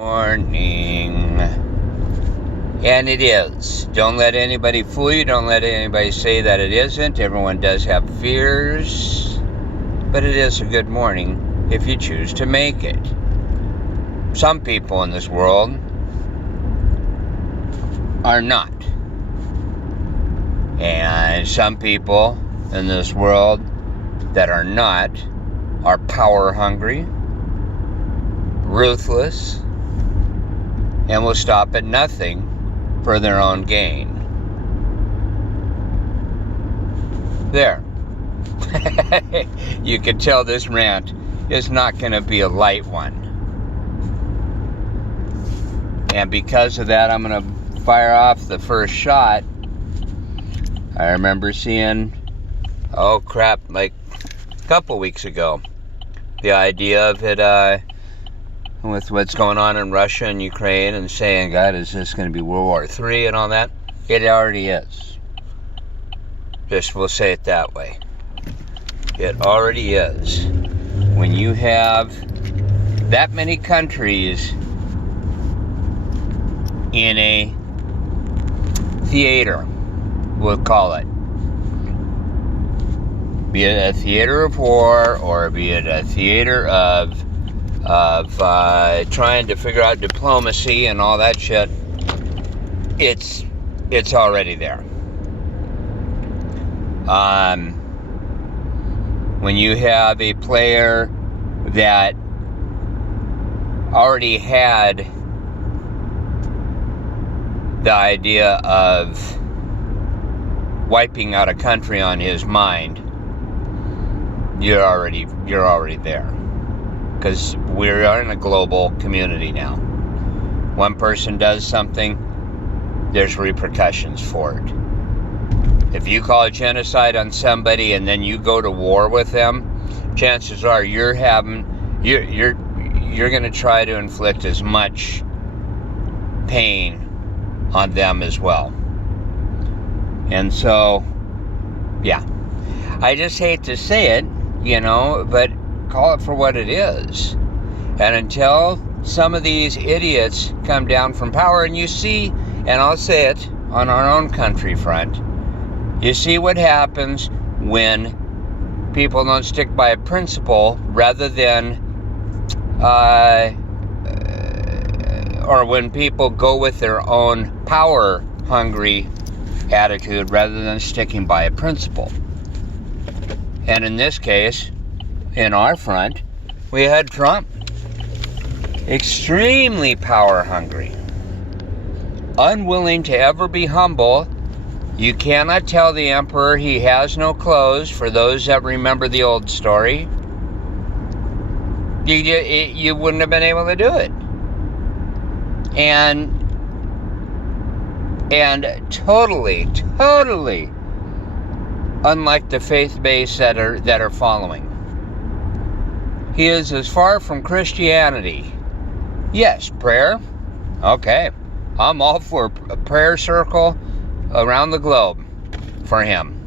Morning. And it is. Don't let anybody fool you. Don't let anybody say that it isn't. Everyone does have fears. But it is a good morning if you choose to make it. Some people in this world are not. And some people in this world that are not are power hungry, ruthless, and will stop at nothing for their own gain. There. You can tell this rant is not going to be a light one. And because of that, I'm going to fire off the first shot. I remember seeing, like a couple weeks ago, the idea of it, with what's going on in Russia and Ukraine, and saying, God, is this going to be World War III and all that? It already is. Just we'll say it that way. It already is. When you have that many countries in a theater, we'll call it, be it a theater of war or be it a theater of trying to figure out diplomacy and all that shit, it's already there. When you have a player that already had the idea of wiping out a country on his mind, you're already there. Because we're in a global community now. One person does something, there's repercussions for it. If you call a genocide on somebody and then you go to war with them, chances are you're going to try to inflict as much pain on them as well. And so, yeah. I just hate to say it, but call it for what it is. And until some of these idiots come down from power, and you see, and I'll say it on our own country front, you see what happens when people don't stick by a principle rather than, or when people go with their own power-hungry attitude rather than sticking by a principle. And in this case, in our front, we had Trump. Extremely power-hungry. Unwilling to ever be humble. You cannot tell the emperor he has no clothes, for those that remember the old story. You wouldn't have been able to do it. And totally unlike the faith base that are following. He is as far from Christianity. Yes, prayer. Okay. I'm all for a prayer circle around the globe for him.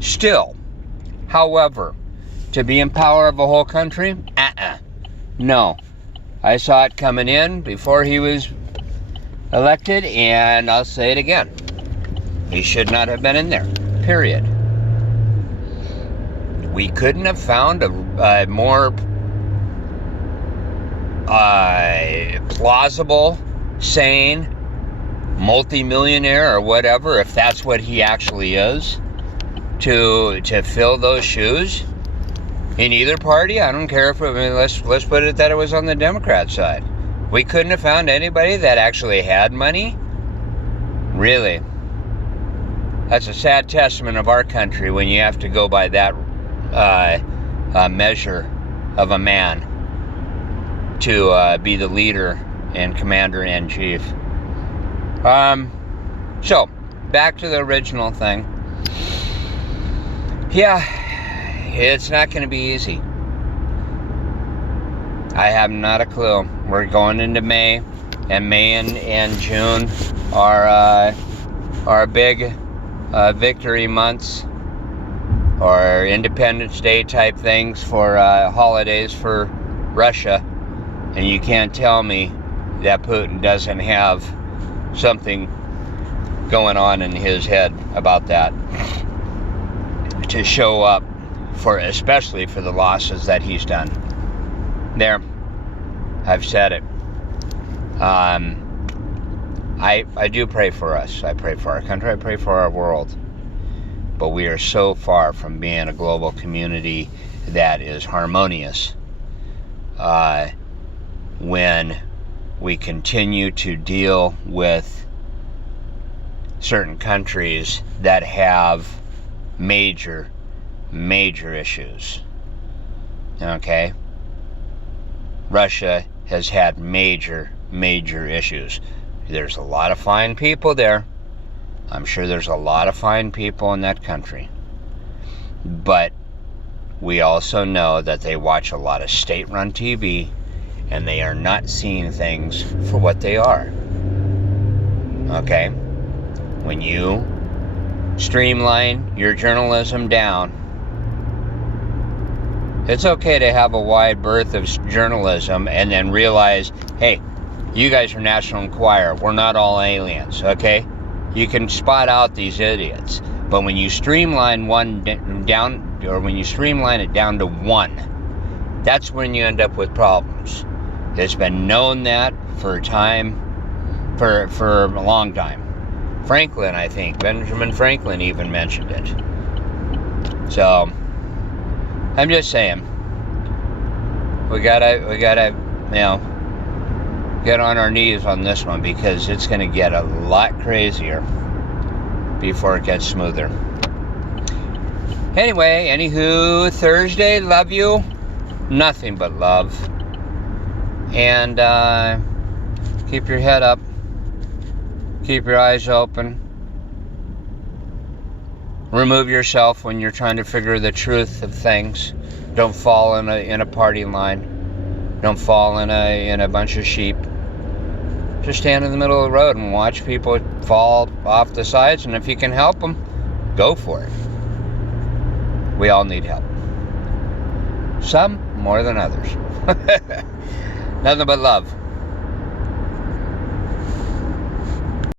Still, however, to be in power of a whole country? No. I saw it coming in before he was elected, and I'll say it again. He should not have been in there. Period. We couldn't have found a more plausible, sane, multi-millionaire or whatever, if that's what he actually is, to fill those shoes in either party. I don't care if let's put it that it was on the Democrat side. We couldn't have found anybody that actually had money. Really, that's a sad testament of our country when you have to go by that measure of a man to be the leader and commander-in-chief. So, back to the original thing. Yeah, it's not going to be easy. I have not a clue. We're going into May, and May and June are big victory months, or Independence Day type things for holidays for Russia. And you can't tell me that Putin doesn't have something going on in his head about that to show up for, especially for the losses that he's done. There, I've said it. I do pray for us. I pray for our country. I pray for our world. But we are so far from being a global community that is harmonious when we continue to deal with certain countries that have major issues. Okay? Russia has had major issues. There's a lot of fine people there. I'm sure there's a lot of fine people in that country. But we also know that they watch a lot of state-run TV, and they are not seeing things for what they are. Okay? When you streamline your journalism down, it's okay to have a wide berth of journalism and then realize, hey, you guys are National Enquirer. We're not all aliens, okay? You can spot out these idiots. But when you streamline one down, or when you streamline it down to one, that's when you end up with problems. It's been known that for a long time. Franklin, I think, Benjamin Franklin even mentioned it. So, I'm just saying, we gotta, get on our knees on this one, because it's gonna get a lot crazier before it gets smoother. Anyway, anywho, Thursday, love you. Nothing but love. And keep your head up. Keep your eyes open. Remove yourself when you're trying to figure the truth of things. Don't fall in a party line. Don't fall in a bunch of sheep. Just stand in the middle of the road and watch people fall off the sides, and if you can help them, go for it. We all need help. Some more than others. Nothing but love.